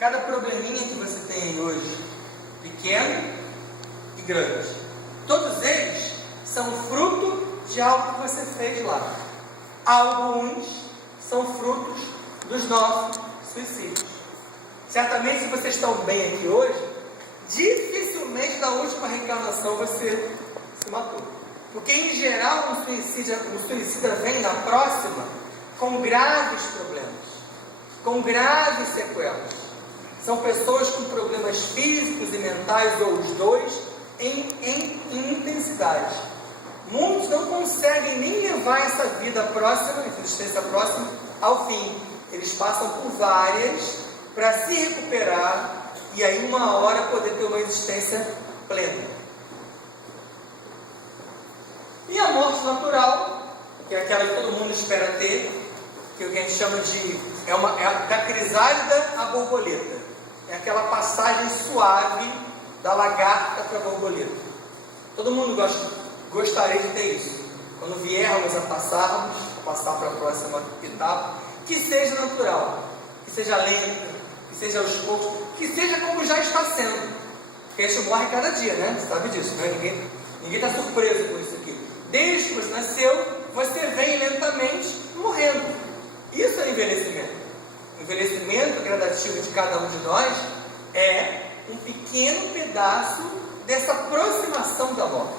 cada probleminha que você tem aí hoje, pequeno e grande, todos eles são fruto de algo que você fez lá. Alguns são frutos dos nossos suicídios. Certamente, se vocês estão bem aqui hoje, dificilmente na última reencarnação você se matou. Porque, em geral, o suicida vem na próxima com graves problemas, com graves sequelas. São pessoas com problemas físicos e mentais, ou os dois, em intensidade. Muitos não conseguem nem levar essa vida próxima, essa existência próxima, ao fim. Eles passam por várias para se recuperar e aí uma hora poder ter uma existência plena. E a morte natural, que é aquela que todo mundo espera ter, que é o que a gente chama de da crisálida à borboleta. É aquela passagem suave da lagarta para a borboleta. Todo mundo gostaria de ter isso. Quando viermos a passar para a próxima etapa, que seja natural, que seja lenta, que seja aos poucos, que seja como já está sendo. Porque a gente morre cada dia, né? Você sabe disso, né? Ninguém está surpreso com isso aqui. Desde que você nasceu, você vem lentamente morrendo. Isso é envelhecimento. O envelhecimento gradativo de cada um de nós é um pequeno pedaço dessa aproximação da morte.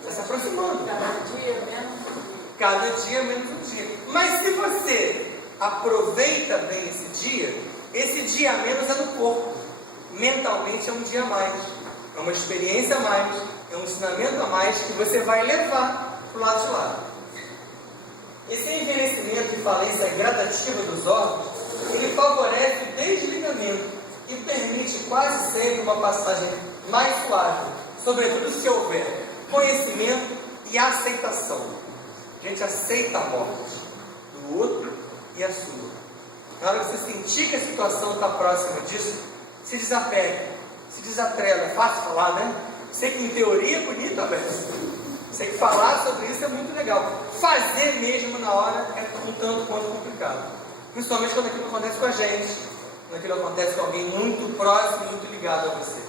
Está se aproximando. Cada dia menos um dia. Mas se você aproveita bem esse dia a menos é no corpo. Mentalmente é um dia a mais. É uma experiência a mais. É um ensinamento a mais que você vai levar para o lado de lá. Esse envelhecimento e falência gradativa dos órgãos, ele favorece o desligamento e permite quase sempre uma passagem mais suave, sobretudo se houver conhecimento e aceitação. A gente aceita a morte do outro e a sua. Na hora que você sentir que a situação está próxima disso, se desapegue, se desatrela. É fácil falar, né? Sei que em teoria é bonito, Alberto. Sei que falar sobre isso é muito legal. Fazer mesmo na hora é um tanto quanto complicado. Principalmente quando aquilo acontece com a gente, quando aquilo acontece com alguém muito próximo, muito ligado a você.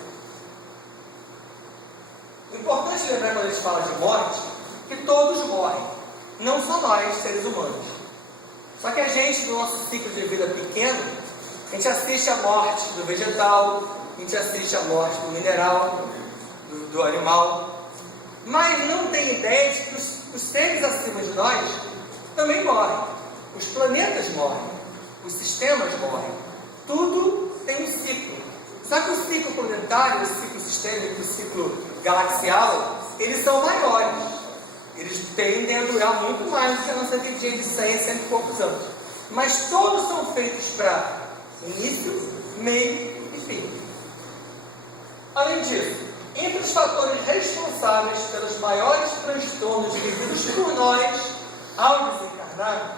O importante é lembrar quando a gente fala de morte, que todos morrem. Não só nós, seres humanos. Só que a gente, no nosso ciclo de vida pequeno, a gente assiste a morte do vegetal, a gente assiste a morte do mineral, do animal. Mas não tem ideia de que os seres acima de nós também morrem. Os planetas morrem. Os sistemas morrem. Tudo tem um ciclo. Só que o ciclo planetário, o ciclo sistêmico, o ciclo galaxial, eles são maiores. Eles tendem a durar muito mais do que a nossa vidinha de 100 e poucos anos. Mas todos são feitos para início, meio e fim. Além disso, entre os fatores responsáveis pelos maiores transtornos vividos por nós ao desencarnar,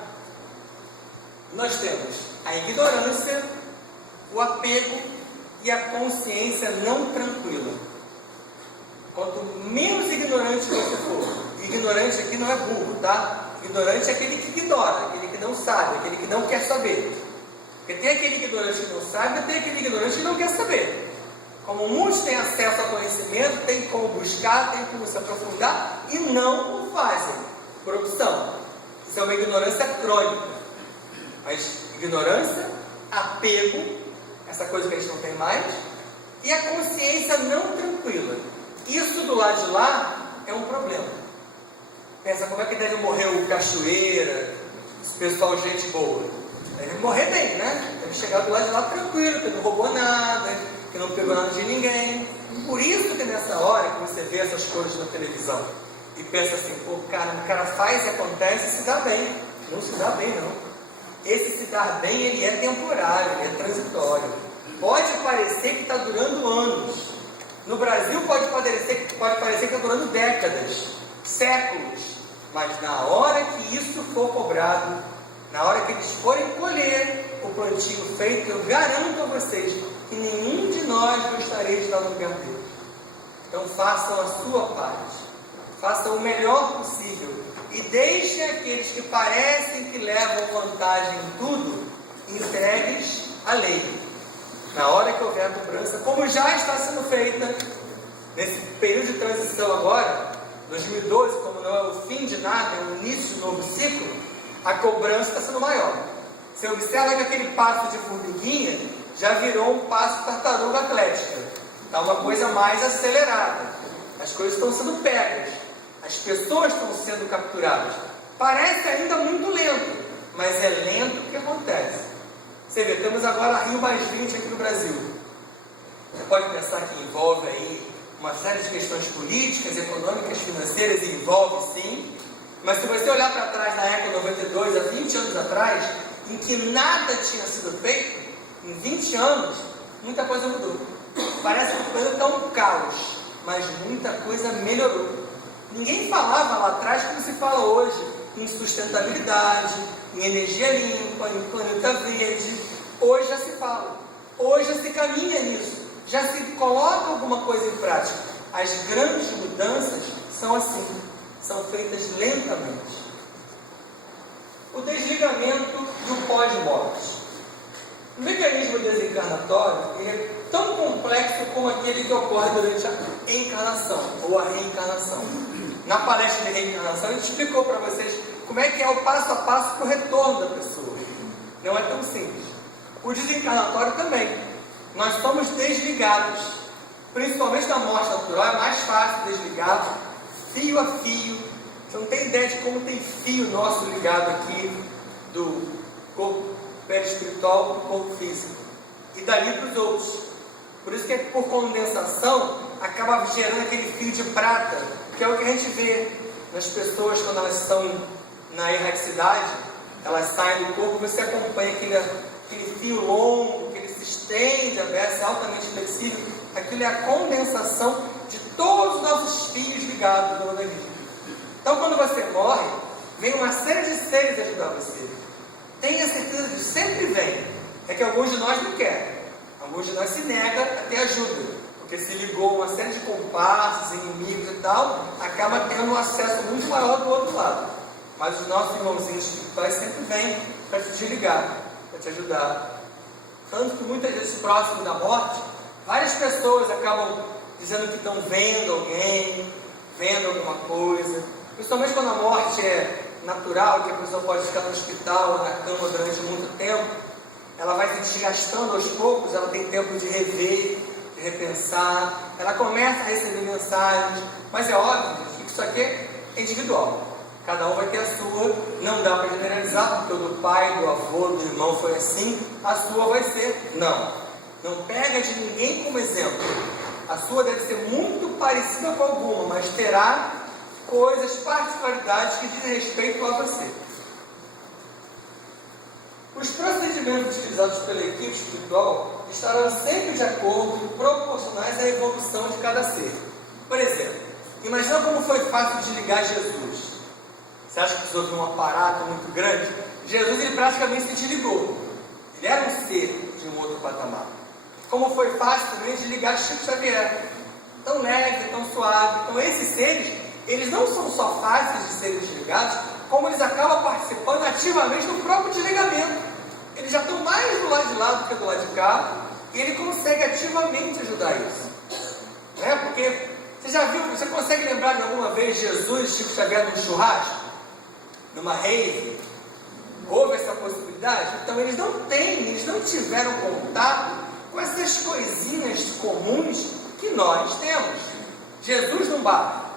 nós temos a ignorância, o apego e a consciência não tranquila. Quanto menos ignorante você for, ignorante aqui não é burro, tá? Ignorante é aquele que ignora, aquele que não sabe, aquele que não quer saber. Porque tem aquele ignorante que não sabe e tem aquele ignorante que não quer saber. Como muitos têm acesso ao conhecimento, tem como buscar, tem como se aprofundar e não o fazem, por opção. Isso é uma ignorância crônica. Mas ignorância, apego, essa coisa que a gente não tem mais, e a consciência não tranquila. Isso do lado de lá é um problema. Pensa, como é que deve morrer o Cachoeira, esse pessoal, gente boa? Deve morrer bem, né? Deve chegar do lado de lá tranquilo, que não roubou nada, que não pegou nada de ninguém. Por isso que nessa hora que você vê essas coisas na televisão e pensa assim, pô, cara, o cara faz e acontece e se dá bem. Não se dá bem, não. Esse se dar bem, ele é temporário, ele é transitório. Pode parecer que está durando anos. No Brasil pode parecer que está durando décadas, séculos. Mas na hora que isso for cobrado, na hora que eles forem colher o plantio feito, eu garanto a vocês que nenhum de nós gostaria de estar no lugar deles. Então façam a sua parte, façam o melhor possível e deixem aqueles que parecem que levam vantagem em tudo entregues à lei. Na que houver cobrança, como já está sendo feita nesse período de transição agora, 2012, como não é o fim de nada, é o início de um novo ciclo, a cobrança está sendo maior. Você observa que aquele passo de formiguinha já virou um passo tartaruga atlética. Está uma coisa mais acelerada. As coisas estão sendo pegas. As pessoas estão sendo capturadas. Parece ainda muito lento, mas é lento o que acontece. Você vê, temos agora a Rio+20 aqui no Brasil. Você pode pensar que envolve aí uma série de questões políticas, econômicas, financeiras, e envolve sim. Mas se você olhar para trás na Eco 92, há 20 anos atrás, em que nada tinha sido feito, em 20 anos, muita coisa mudou. Parece que a coisa está um caos, mas muita coisa melhorou. Ninguém falava lá atrás como se fala hoje, em sustentabilidade, em energia limpa, em planeta verde. Hoje já se fala, hoje já se caminha nisso, já se coloca alguma coisa em prática. As grandes mudanças são assim, são feitas lentamente. O desligamento do pós-morte. O mecanismo desencarnatório ele é tão complexo como aquele que ocorre durante a encarnação ou a reencarnação. Na palestra de reencarnação, a gente explicou para vocês como é que é o passo a passo para o retorno da pessoa. Não é tão simples. O desencarnatório também. Nós somos desligados. Principalmente na morte natural, é mais fácil desligar fio a fio. Você não tem ideia de como tem fio nosso ligado aqui do corpo perispiritual para o corpo físico. E dali para os outros. Por isso que por condensação acaba gerando aquele fio de prata, que é o que a gente vê nas pessoas quando elas estão na erraticidade, elas saem do corpo, você acompanha aquele fio longo, que ele se estende, aberto, é altamente flexível. Aquilo é a condensação de todos os nossos fios ligados no organismo. Então, quando você morre, vem uma série de seres ajudar você. Tenha certeza disso, sempre vem. É que alguns de nós não querem. Alguns de nós se negam a ter ajuda. Porque se ligou uma série de comparsas, inimigos e tal, acaba tendo um acesso muito maior do outro lado. Mas os nossos irmãozinhos espirituais sempre vêm para te desligar, para te ajudar. Tanto que muitas vezes próximo da morte, várias pessoas acabam dizendo que estão vendo alguém, vendo alguma coisa. Principalmente quando a morte é natural, que a pessoa pode ficar no hospital, na cama durante muito tempo, ela vai se desgastando aos poucos, ela tem tempo de rever, de repensar, ela começa a receber mensagens, mas é óbvio que isso aqui é individual. Cada um vai ter a sua, não dá para generalizar, porque o do pai, do avô, do irmão foi assim, a sua vai ser, não. Não pega de ninguém como exemplo. A sua deve ser muito parecida com alguma, mas terá coisas, particularidades que dizem respeito a você. Os procedimentos utilizados pela equipe espiritual estarão sempre de acordo e proporcionais à evolução de cada ser. Por exemplo, imagina como foi fácil desligar Jesus. Você acha que precisou de um aparato muito grande? Jesus ele praticamente se desligou. Ele era um ser de um outro patamar. Como foi fácil também desligar Chico Xavier. Tão leve, tão suave. Então esses seres, eles não são só fáceis de serem desligados, como eles acabam participando ativamente do próprio desligamento. Eles já estão mais do lado de lá do que do lado de cá, e ele consegue ativamente ajudar isso. Né? Porque você já viu, você consegue lembrar de alguma vez Jesus e Chico Xavier num churrasco? Numa rave? Houve essa possibilidade? Então eles não tiveram contato com essas coisinhas comuns que nós temos. Jesus no bar,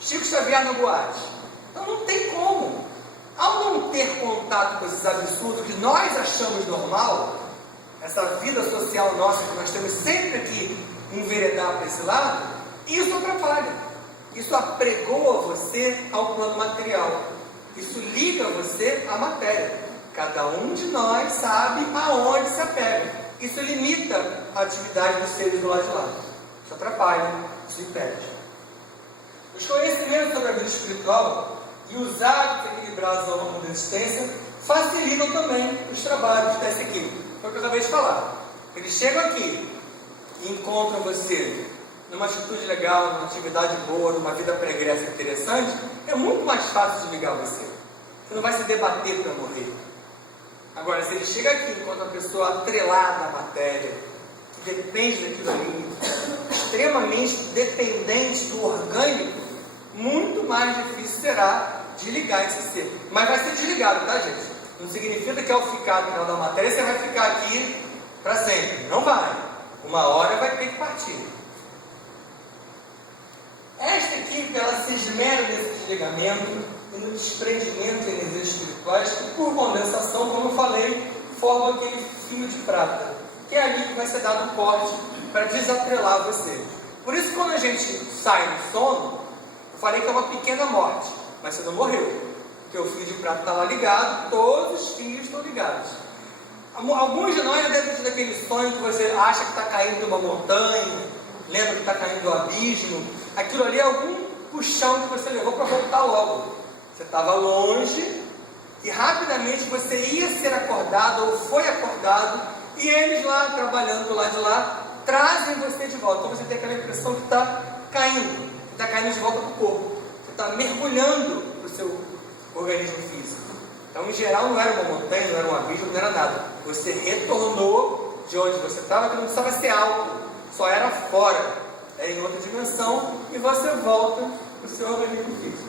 Chico Xavier na boate. Então não tem como. Ao não ter contato com esses absurdos que nós achamos normal, essa vida social nossa que nós temos sempre aqui enveredar para esse lado, isso atrapalha. Isso apregou a você ao plano material. Isso liga você à matéria. Cada um de nós sabe aonde se apega. Isso limita a atividade dos seres do lado de lá. Isso atrapalha, isso impede. Os conhecimentos sobre a vida espiritual e os hábitos equilibrados ao longo da existência facilitam também os trabalhos dessa equipe. Foi o que eu acabei de falar. Eles chegam aqui e encontram você numa atitude legal, numa atividade boa, numa vida pregressa interessante, é muito mais fácil de ligar você. Você não vai se debater para morrer. Agora, se ele chega aqui enquanto uma pessoa atrelada à matéria, depende daquilo ali, extremamente dependente do orgânico, muito mais difícil será desligar esse ser. Mas vai ser desligado, tá, gente? Não significa que ao ficar no final da matéria você vai ficar aqui para sempre. Não vai. Uma hora vai ter que partir. Esta equipe, ela se esmera nesse desligamento e no desprendimento de energias espirituais que, por condensação, como eu falei, formam aquele fio de prata, que é ali que vai ser dado um corte para desatrelar você. Por isso, quando a gente sai do sono, eu falei que é uma pequena morte, mas você não morreu, porque o fio de prata está lá ligado, todos os fios estão ligados. Alguns de nós já devem ter aquele sonho que você acha que está caindo de uma montanha, lembra que está caindo do abismo. Aquilo ali é algum puxão que você levou para voltar logo. Você estava longe e rapidamente você ia ser acordado ou foi acordado, e eles lá, trabalhando do lado de lá, trazem você de volta. Então você tem aquela impressão que está caindo de volta para o corpo. Você está mergulhando para o seu organismo físico. Então, em geral, não era uma montanha, não era um abismo, não era nada. Você retornou de onde você estava, que não precisava ser alto, só era fora, era em outra dimensão, e você volta para o seu organismo físico.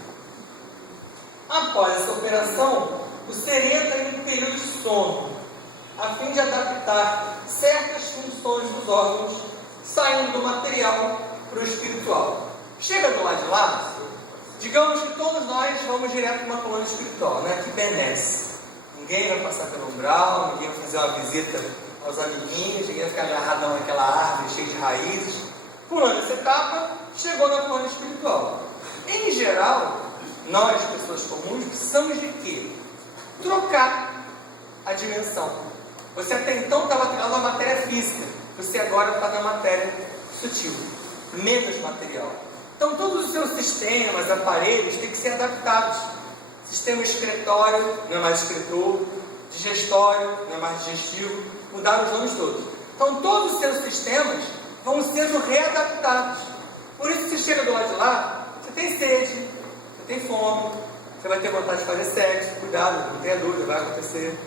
Após essa operação, o ser entra em um período de sono, a fim de adaptar certas funções dos órgãos, saindo do material para o espiritual. Chega do lado de lá, digamos que todos nós vamos direto para uma colônia espiritual, né? Que benesse. Ninguém vai passar pelo umbral, ninguém vai fazer uma visita aos amiguinhos, ninguém vai ficar agarradão naquela árvore cheia de raízes. Pulando essa etapa, chegou na colônia espiritual. Em geral, nós, pessoas comuns, precisamos de quê? Trocar a dimensão. Você até então estava atrelado à matéria física, você agora está na matéria sutil, menos material. Então todos os seus sistemas, aparelhos têm que ser adaptados. Sistema excretório não é mais excretor, digestório não é mais digestivo, mudaram os nomes todos. Então todos os seus sistemas vão sendo readaptados. Por isso que você chega do lado de lá, você tem sede, você tem fome, você vai ter vontade de fazer sexo, cuidado, não tenha dúvida, vai acontecer.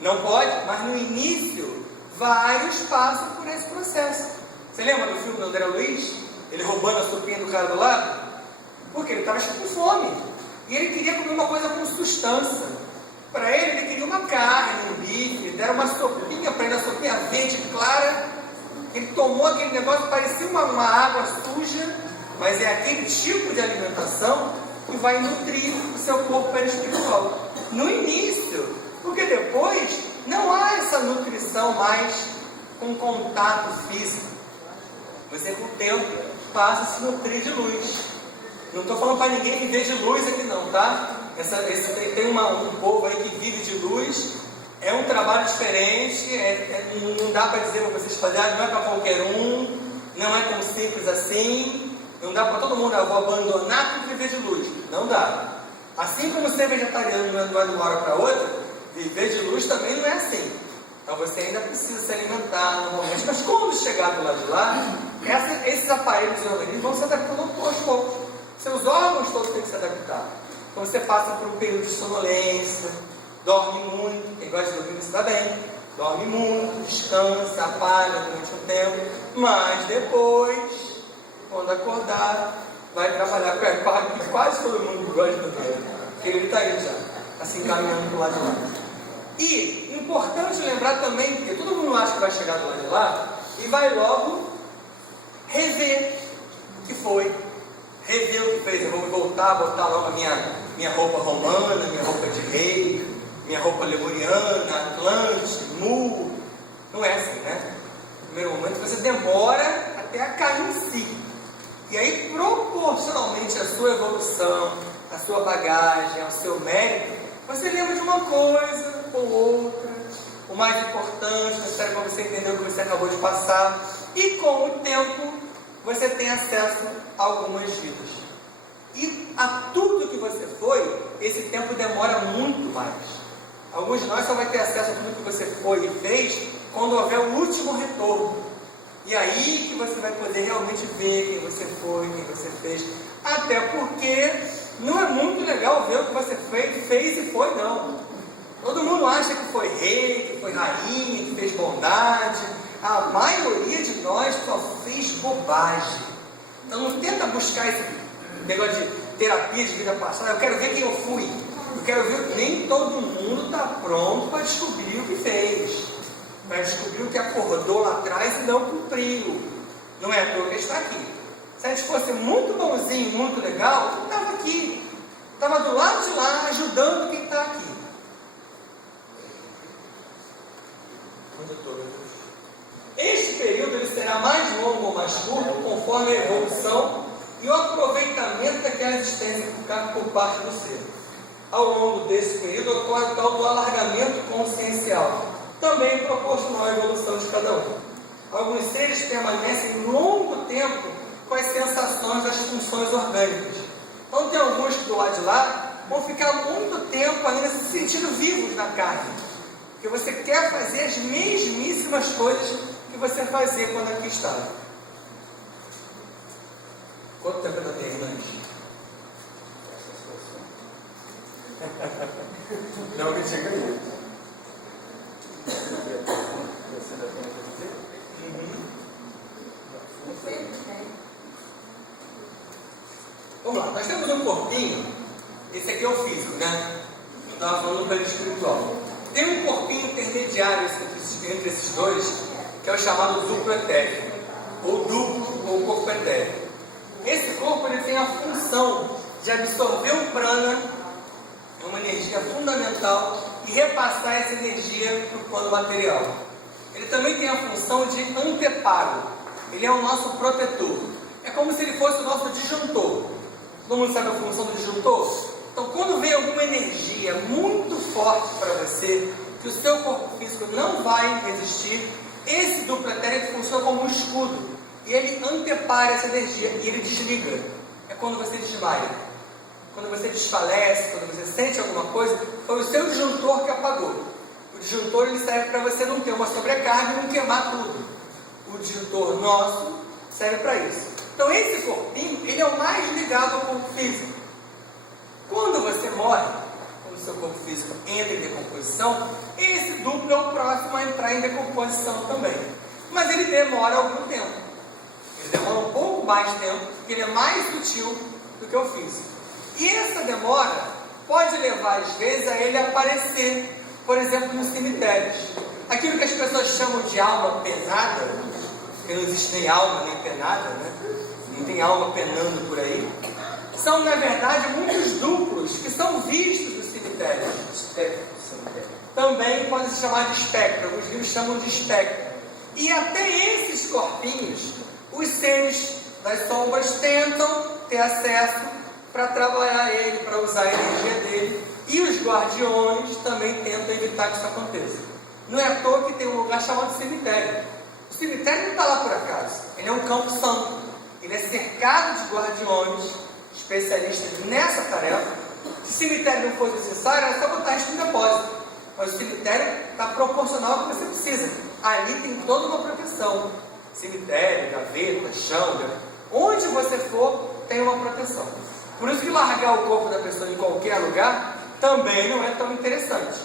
Não pode, mas no início, vários passam por esse processo. Você lembra do filme do André Luiz? Ele roubando a sopinha do cara do lado? Porque ele estava com fome. E ele queria comer uma coisa com substância. Para ele queria uma carne, um bife. Deram uma sopinha para ele, uma sopinha verde, clara. Ele tomou aquele negócio, parecia uma água suja, mas é aquele tipo de alimentação que vai nutrir o seu corpo espiritual. No início, porque depois não há essa nutrição mais com contato físico. Você com o tempo passa a se nutrir de luz. Não estou falando para ninguém viver de luz aqui não, tá? Tem um povo aí que vive de luz. É um trabalho diferente, não dá para dizer para vocês fazerem, não é para qualquer um, não é tão simples assim, não dá para todo mundo, eu vou abandonar para viver de luz. Não dá. Assim como ser vegetariano não é de uma hora para outra, viver de luz também não é assim. Então você ainda precisa se alimentar normalmente, mas quando chegar do lado de lá, esses aparelhos e organismos vão se adaptando aos poucos. Seus órgãos todos têm que se adaptar. Então você passa por um período de sonolência, dorme muito, quem gosta de dormir se dá bem, dorme muito, descansa, apaga durante um tempo, mas depois, quando acordar, vai trabalhar com a quase todo mundo que gosta de dormir, porque ele está aí já, assim caminhando do lado de lá. E importante lembrar também, porque todo mundo acha que vai chegar do lado de lá e vai logo rever o que foi, rever o que fez. Eu vou voltar, botar logo a minha roupa romana, minha roupa de rei, minha roupa lemuriana, Atlante, Mu. Não é assim, né? No primeiro momento você demora até a cair em si. E aí, proporcionalmente à sua evolução, à sua bagagem, ao seu mérito, você lembra de uma coisa ou outra, o mais importante, necessário para você entender o que você acabou de passar. E com o tempo, você tem acesso a algumas vidas. E a tudo que você foi, esse tempo demora muito mais. Alguns de nós só vai ter acesso a tudo que você foi e fez quando houver o último retorno. E aí que você vai poder realmente ver quem você foi, quem você fez. Até porque não é muito legal ver o que você fez e foi, não. Todo mundo acha que foi rei, que foi rainha, que fez bondade. a maioria de nós só fez bobagem. Então não tenta buscar esse negócio de terapia de vida passada. Eu quero ver quem eu fui. Eu quero ver. Nem todo mundo está pronto para descobrir o que fez, para descobrir o que acordou lá atrás e não cumpriu. Não é à toa que está aqui. Se a gente fosse muito bonzinho, muito legal, não estava aqui. Estava do lado de lá, ajudando quem está aqui. Este período ele será mais longo ou mais curto, conforme a evolução e o aproveitamento daquela existência por parte do ser. Ao longo desse período ocorre o tal do alargamento consciencial, também proporcional à evolução de cada um. Alguns seres permanecem longo tempo com as sensações das funções orgânicas. Então tem alguns que do lado de lá vão ficar muito tempo ainda se sentindo vivos na carne, porque você quer fazer as mesmíssimas coisas que você fazia quando aqui estava. Quanto tempo ainda tem, Nantes? Não que chega aí. Vamos lá, nós temos um corpinho. Esse aqui é o físico, né? Eu estava falando do plano espiritual. Tem um corpinho intermediário entre esses dois, que é o chamado duplo etérico, ou duplo ou corpo etérico. Esse corpo ele tem a função de absorver o prana, uma energia fundamental, e repassar essa energia para o plano material. Ele também tem a função de anteparo. Ele é o nosso protetor. É como se ele fosse o nosso disjuntor. Todo mundo sabe a função do disjuntor? Então, quando vem alguma energia muito forte para você, que o seu corpo físico não vai resistir, esse duplo etérico funciona como um escudo. E ele antepara essa energia e ele desliga. É quando você desmaia. Quando você desfalece, quando você sente alguma coisa, foi o seu disjuntor que apagou. O disjuntor ele serve para você não ter uma sobrecarga e não queimar tudo. O disjuntor nosso serve para isso. Então esse corpinho, ele é o mais ligado ao corpo físico. Quando você morre, quando o seu corpo físico entra em decomposição, esse duplo é o próximo a entrar em decomposição também. Mas ele demora algum tempo. Ele demora um pouco mais tempo, porque ele é mais sutil do que o físico. E essa demora pode levar, às vezes, a ele aparecer, por exemplo, nos cemitérios. Aquilo que as pessoas chamam de alma penada, porque não existe nem alma nem penada, né? Não tem alma penando por aí. São, na verdade, muitos duplos que são vistos nos cemitérios. Também pode se chamar de espectro, alguns livros chamam de espectro. E até esses corpinhos, os seres das sombras tentam ter acesso para trabalhar ele, para usar a energia dele. E os guardiões também tentam evitar que isso aconteça. Não é à toa que tem um lugar chamado cemitério. O cemitério não está lá por acaso. Ele é um campo santo. Ele é cercado de guardiões especialistas nessa tarefa. Se o cemitério não fosse necessário, era só botar isso no depósito. Mas o cemitério está proporcional ao que você precisa. Ali tem toda uma proteção. Cemitério, gaveta, chão, onde você for, tem uma proteção. Por isso que largar o corpo da pessoa em qualquer lugar também não é tão interessante.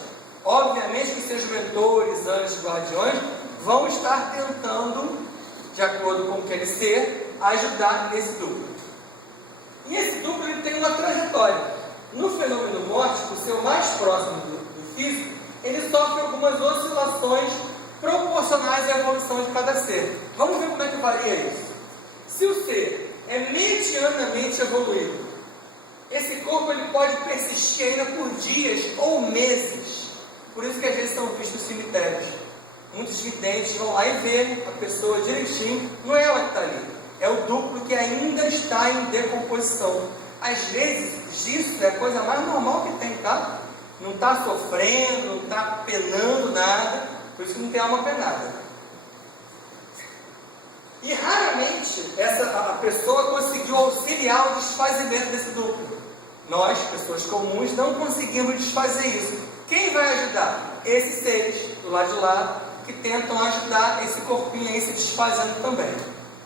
Obviamente que seus mentores, anjos, guardiões vão estar tentando, de acordo com aquele ser, ajudar nesse duplo. E esse duplo ele tem uma trajetória. No fenômeno morte, o seu mais próximo do físico, ele sofre algumas oscilações proporcionais à evolução de cada ser. Vamos ver como é que varia isso. Se o ser é medianamente evoluído, esse corpo ele pode persistir ainda por dias ou meses. Por isso que às vezes são vistos cemitérios. Muitos videntes vão lá e vê a pessoa direitinho. Não é ela que está ali, é o duplo que ainda está em decomposição. Às vezes isso é a coisa mais normal que tem, tá? Não está sofrendo, não está penando nada. Por isso que não tem alma penada. E raramente a pessoa conseguiu auxiliar o desfazimento desse duplo. Nós, pessoas comuns, não conseguimos desfazer isso. Quem vai ajudar? Esses seres do lado de lá, que tentam ajudar esse corpinho aí se desfazendo também.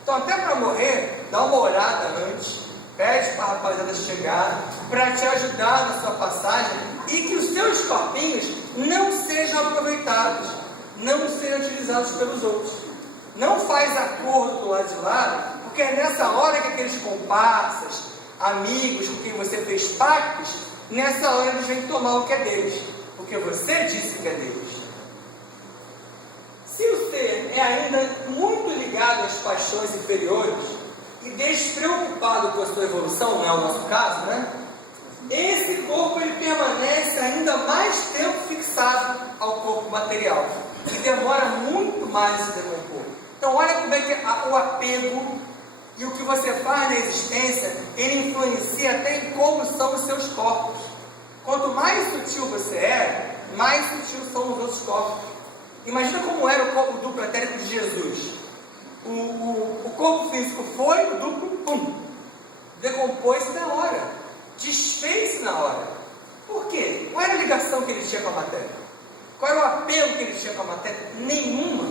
Então, até para morrer, dá uma olhada antes, pede para a rapaziada chegar, para te ajudar na sua passagem, e que os seus corpinhos não sejam aproveitados, não sejam utilizados pelos outros. não faz acordo do lado de lá, porque é nessa hora que aqueles comparsas, amigos com quem você fez pactos, nessa hora eles vêm tomar o que é deles, porque você disse que é deles. Se o ser é ainda muito ligado às paixões inferiores e despreocupado com a sua evolução, não é o nosso caso, né? Esse corpo ele permanece ainda mais tempo fixado ao corpo material e demora muito mais a se decompor. Então olha como é que o apego e o que você faz na existência, ele influencia até em como são os seus corpos. Quanto mais sutil você é, mais sutil são os outros corpos. Imagina como era o corpo duplo etérico de Jesus. O corpo físico foi, o duplo, pum, decompôs-se na hora, desfez-se na hora. Por quê? Qual era a ligação que ele tinha com a matéria? Qual era o apelo que ele tinha com a matéria? Nenhuma.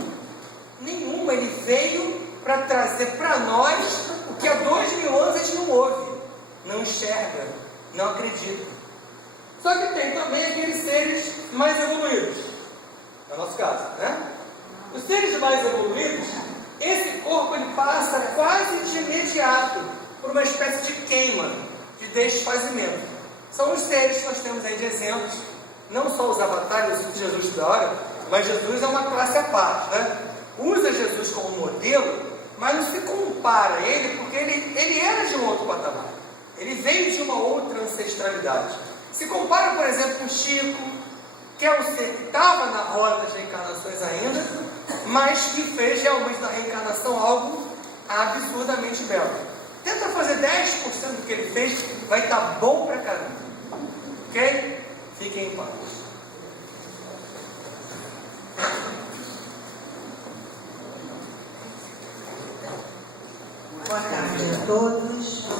Nenhuma. Ele veio para trazer para nós o que há 2000 anos a gente não ouve, não enxerga, não acredita. Só que tem também aqueles seres mais evoluídos, no nosso caso, né? Os seres mais evoluídos, esse corpo ele passa quase de imediato por uma espécie de queima, de desfazimento. São os seres que nós temos aí de exemplos, não só os avatares, os Jesus da hora, mas Jesus é uma classe à parte, né? Usa Jesus como modelo, mas não se compara a ele, porque ele era de um outro patamar. Ele veio de uma outra ancestralidade. Se compara, por exemplo, com Chico, que é um ser que estava na roda das reencarnações ainda, mas que fez realmente na reencarnação algo absurdamente belo. Tenta fazer 10% do que ele fez, vai estar bom pra caramba. Ok? Fiquem em paz. Boa tarde a todos.